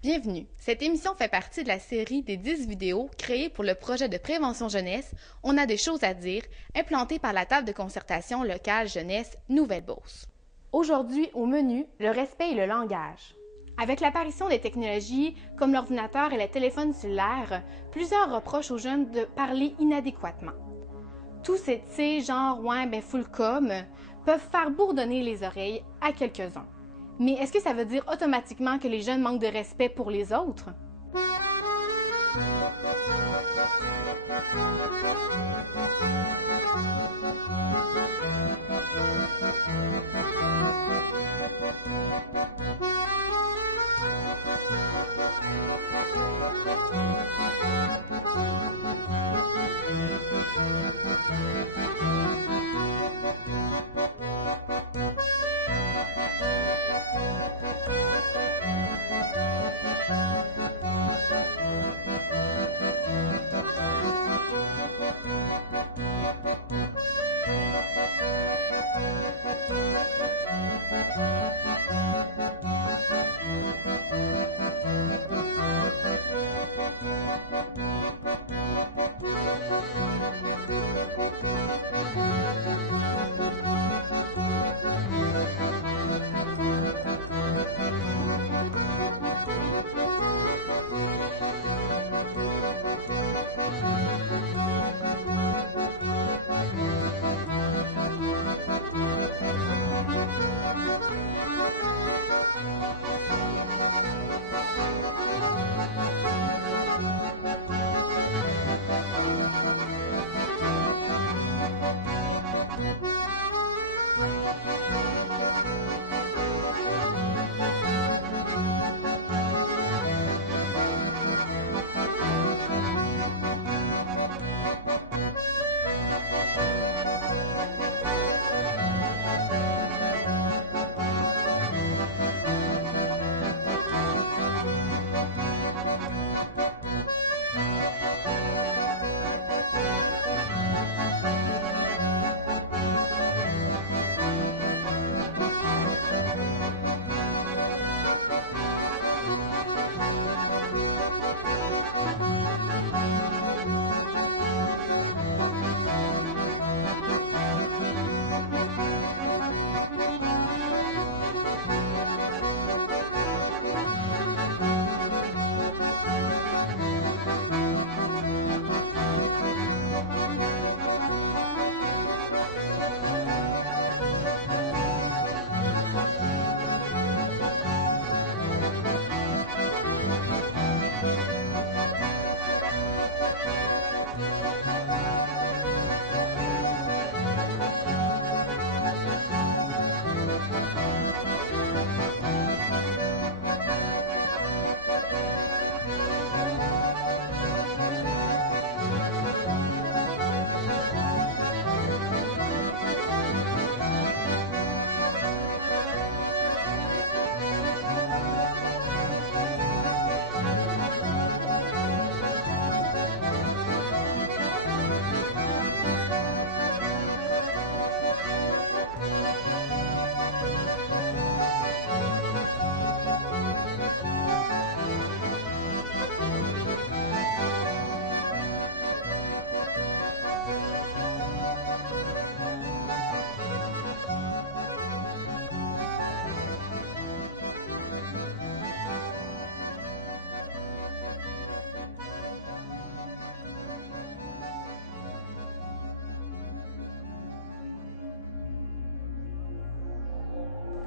Bienvenue. Cette émission fait partie de la série des 10 vidéos créées pour le projet de prévention jeunesse On a des choses à dire, implanté par la table de concertation locale jeunesse Nouvelle-Beauce. Aujourd'hui, au menu, le respect et le langage. Avec l'apparition des technologies comme l'ordinateur et le téléphone cellulaire, plusieurs reprochent aux jeunes de parler inadéquatement. Tous ces «tu genre ouais, ben full com» peuvent faire bourdonner les oreilles à quelques-uns. Mais est-ce que ça veut dire automatiquement que les jeunes manquent de respect pour les autres?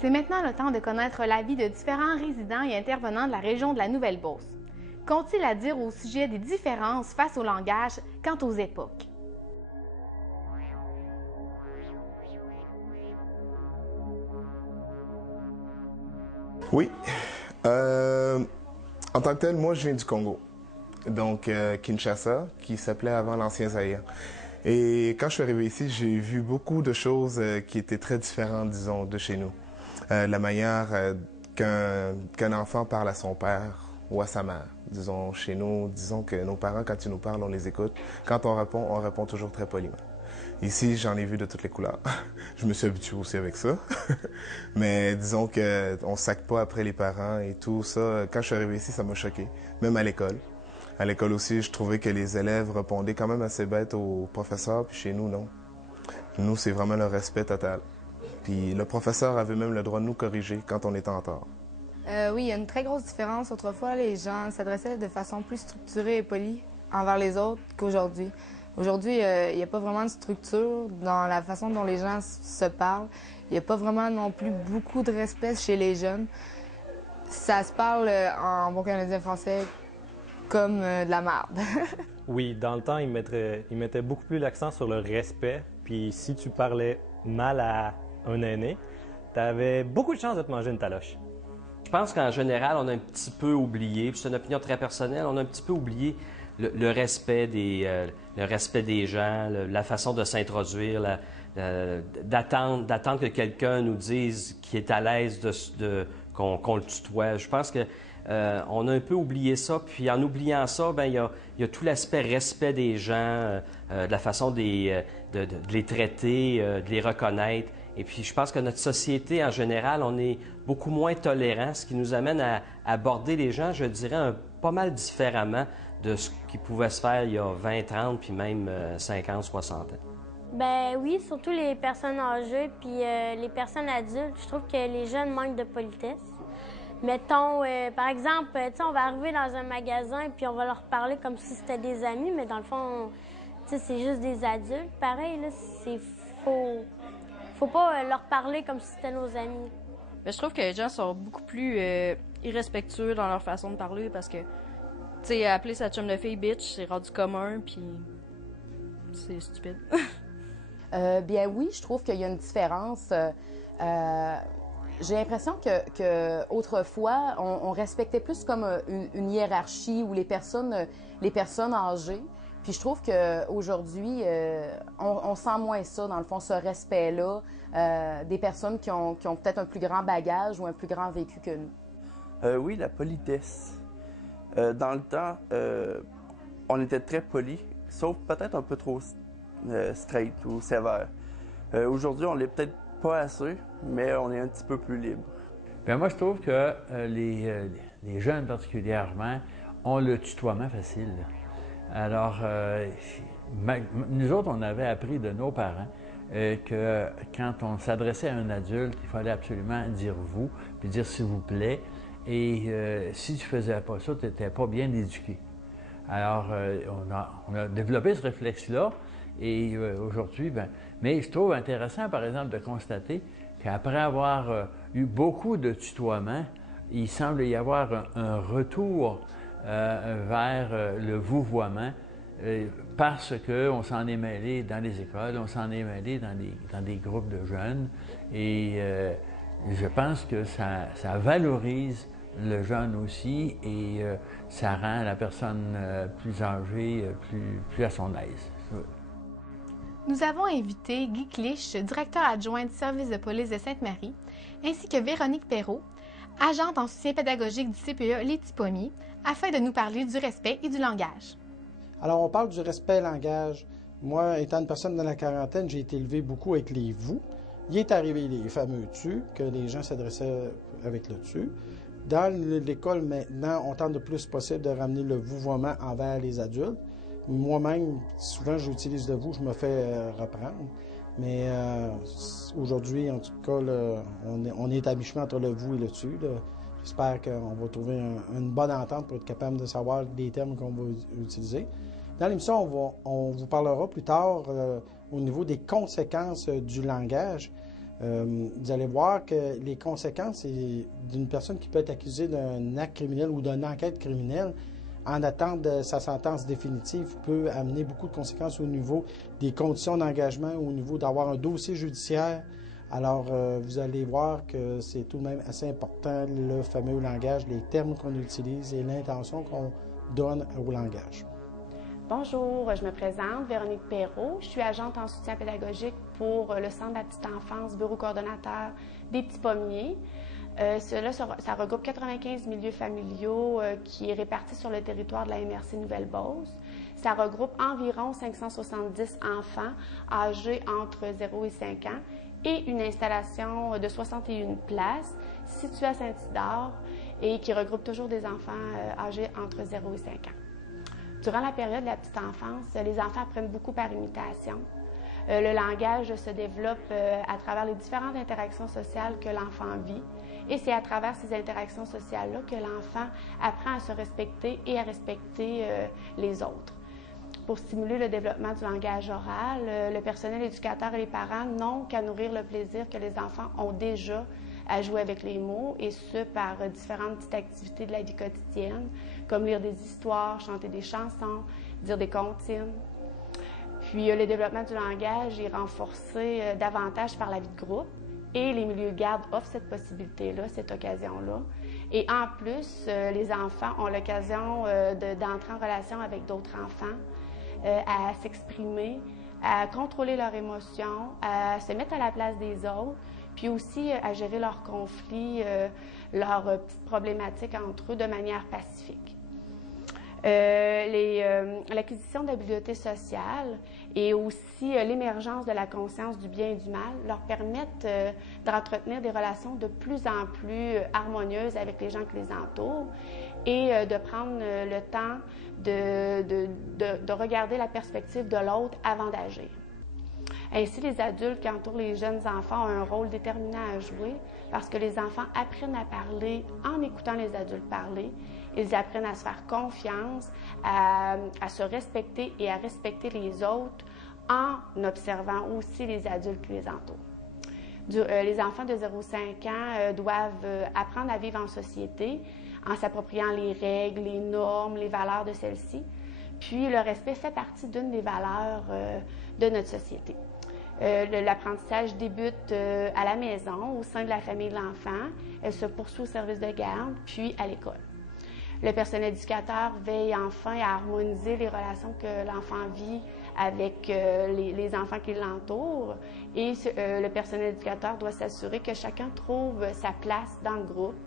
C'est maintenant le temps de connaître l'avis de différents résidents et intervenants de la région de la Nouvelle-Beauce. Qu'ont-ils à dire au sujet des différences face au langage quant aux époques? Oui. En tant que tel, moi, je viens du Congo. Donc, Kinshasa, qui s'appelait avant l'Ancien Zaïre. Et quand je suis arrivé ici, j'ai vu beaucoup de choses qui étaient très différentes, disons, de chez nous. La manière qu'un enfant parle à son père ou à sa mère. Disons, chez nous, disons que nos parents, quand ils nous parlent, on les écoute. Quand on répond toujours très poliment. Ici, j'en ai vu de toutes les couleurs. Je me suis habitué aussi avec ça. Mais disons qu'on ne sac pas après les parents et tout ça. Quand je suis arrivé ici, ça m'a choqué, même à l'école. À l'école aussi, je trouvais que les élèves répondaient quand même assez bête aux professeurs, puis chez nous, non. Nous, c'est vraiment le respect total. Puis le professeur avait même le droit de nous corriger quand on était en tort. Oui, il y a une très grosse différence. Autrefois, les gens s'adressaient de façon plus structurée et polie envers les autres qu'aujourd'hui. Aujourd'hui, il n'y a pas vraiment de structure dans la façon dont les gens se parlent. Il n'y a pas vraiment non plus beaucoup de respect chez les jeunes. Ça se parle en bon canadien français comme de la merde. Oui, dans le temps, ils mettaient beaucoup plus l'accent sur le respect. Puis si tu parlais mal à un aîné, tu avais beaucoup de chances de te manger une taloche. Je pense qu'en général, on a un petit peu oublié, puis c'est une opinion très personnelle, on a un petit peu oublié le respect des gens, la façon de s'introduire, d'attendre que quelqu'un nous dise qu'il est à l'aise qu'on le tutoie. Je pense que on a un peu oublié ça, puis en oubliant ça, bien, il y a tout l'aspect respect des gens, de la façon de les traiter, de les reconnaître. Et puis, je pense que notre société, en général, on est beaucoup moins tolérant, ce qui nous amène à aborder les gens, je dirais, pas mal différemment de ce qui pouvait se faire il y a 20, 30, puis même 50, 60 ans. Ben oui, surtout les personnes âgées puis les personnes adultes. Je trouve que les jeunes manquent de politesse. Mettons, par exemple, on va arriver dans un magasin puis on va leur parler comme si c'était des amis, mais dans le fond, c'est juste des adultes. Pareil, là, c'est faux. Faut pas leur parler comme si c'était nos amis. Mais je trouve que les gens sont beaucoup plus irrespectueux dans leur façon de parler parce que, tu sais, appeler sa chum de fille bitch, c'est rendu commun, puis c'est stupide. Bien oui, je trouve qu'il y a une différence. J'ai l'impression que autrefois, on respectait plus comme une hiérarchie où les personnes âgées. Puis je trouve qu'aujourd'hui, on sent moins ça, dans le fond, ce respect-là, des personnes qui ont peut-être un plus grand bagage ou un plus grand vécu que nous. Oui, la politesse. Dans le temps, on était très polis, sauf peut-être un peu trop straight ou sévère. Aujourd'hui, on l'est peut-être pas assez, mais on est un petit peu plus libre. Bien, moi, je trouve que les jeunes particulièrement ont le tutoiement facile. Alors, nous autres, on avait appris de nos parents que quand on s'adressait à un adulte, il fallait absolument dire « vous », puis dire « s'il vous plaît ». Et si tu faisais pas ça, tu n'étais pas bien éduqué. Alors, on a développé ce réflexe-là. Et aujourd'hui, mais je trouve intéressant, par exemple, de constater qu'après avoir eu beaucoup de tutoiements, il semble y avoir un retour vers le vouvoiement parce qu'on s'en est mêlé dans les écoles, on s'en est mêlé dans des groupes de jeunes. Et je pense que ça valorise le jeune aussi et ça rend la personne plus âgée, plus à son aise. Nous avons invité Guy Clich, directeur adjoint du service de police de Sainte-Marie, ainsi que Véronique Perrault, agente en soutien pédagogique du CPE Les Petits Pommiers, afin de nous parler du respect et du langage. Alors, on parle du respect et langage. Moi, étant une personne dans la quarantaine, j'ai été élevé beaucoup avec les « vous ». Il est arrivé les fameux « tu », que les gens s'adressaient avec le « tu ». Dans l'école, maintenant, on tente le plus possible de ramener le vouvoiement envers les adultes. Moi-même, souvent, j'utilise le « vous », je me fais reprendre. Mais aujourd'hui, en tout cas, là, on est à mi-chemin entre le « vous » et le « tu ». J'espère qu'on va trouver une bonne entente pour être capable de savoir les termes qu'on va utiliser. Dans l'émission, on vous parlera plus tard au niveau des conséquences du langage. Vous allez voir que les conséquences d'une personne qui peut être accusée d'un acte criminel ou d'une enquête criminelle en attente de sa sentence définitive peut amener beaucoup de conséquences au niveau des conditions d'engagement, au niveau d'avoir un dossier judiciaire. Alors, vous allez voir que c'est tout de même assez important, le fameux langage, les termes qu'on utilise et l'intention qu'on donne au langage. Bonjour, je me présente, Véronique Perrault. Je suis agente en soutien pédagogique pour le Centre de la petite enfance, bureau coordonnateur des Petits Pommiers. Ça regroupe 95 milieux familiaux qui est répartis sur le territoire de la MRC Nouvelle-Beauce. Ça regroupe environ 570 enfants âgés entre 0 et 5 ans et une installation de 61 places située à Saint-Isidore et qui regroupe toujours des enfants âgés entre 0 et 5 ans. Durant la période de la petite enfance, les enfants apprennent beaucoup par imitation. Le langage se développe à travers les différentes interactions sociales que l'enfant vit. Et c'est à travers ces interactions sociales-là que l'enfant apprend à se respecter et à respecter les autres. Pour stimuler le développement du langage oral, le personnel éducateur et les parents n'ont qu'à nourrir le plaisir que les enfants ont déjà à jouer avec les mots, et ce, par différentes petites activités de la vie quotidienne, comme lire des histoires, chanter des chansons, dire des comptines. Puis, le développement du langage est renforcé davantage par la vie de groupe. Et les milieux de garde offrent cette possibilité-là, cette occasion-là. Et en plus, les enfants ont l'occasion d'entrer en relation avec d'autres enfants, à s'exprimer, à contrôler leurs émotions, à se mettre à la place des autres, puis aussi à gérer leurs conflits, leurs petites problématiques entre eux de manière pacifique. L'acquisition de l'habileté sociale et aussi l'émergence de la conscience du bien et du mal leur permettent d'entretenir des relations de plus en plus harmonieuses avec les gens qui les entourent et de prendre le temps de regarder la perspective de l'autre avant d'agir. Ainsi, les adultes qui entourent les jeunes enfants ont un rôle déterminant à jouer parce que les enfants apprennent à parler en écoutant les adultes parler. Ils apprennent à se faire confiance, à se respecter et à respecter les autres en observant aussi les adultes qui les entourent. Les enfants de 0-5 ans doivent apprendre à vivre en société en s'appropriant les règles, les normes, les valeurs de celles-ci. Puis, le respect fait partie d'une des valeurs de notre société. L'apprentissage débute à la maison, au sein de la famille de l'enfant. Elle se poursuit au service de garde, puis à l'école. Le personnel éducateur veille enfin à harmoniser les relations que l'enfant vit avec les enfants qui l'entourent. Et le personnel éducateur doit s'assurer que chacun trouve sa place dans le groupe,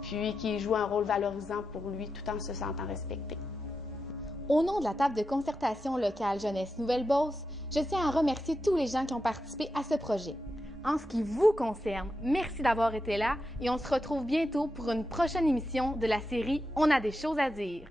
puis qu'il joue un rôle valorisant pour lui tout en se sentant respecté. Au nom de la table de concertation locale Jeunesse Nouvelle-Beauce, je tiens à remercier tous les gens qui ont participé à ce projet. En ce qui vous concerne, merci d'avoir été là et on se retrouve bientôt pour une prochaine émission de la série On a des choses à dire.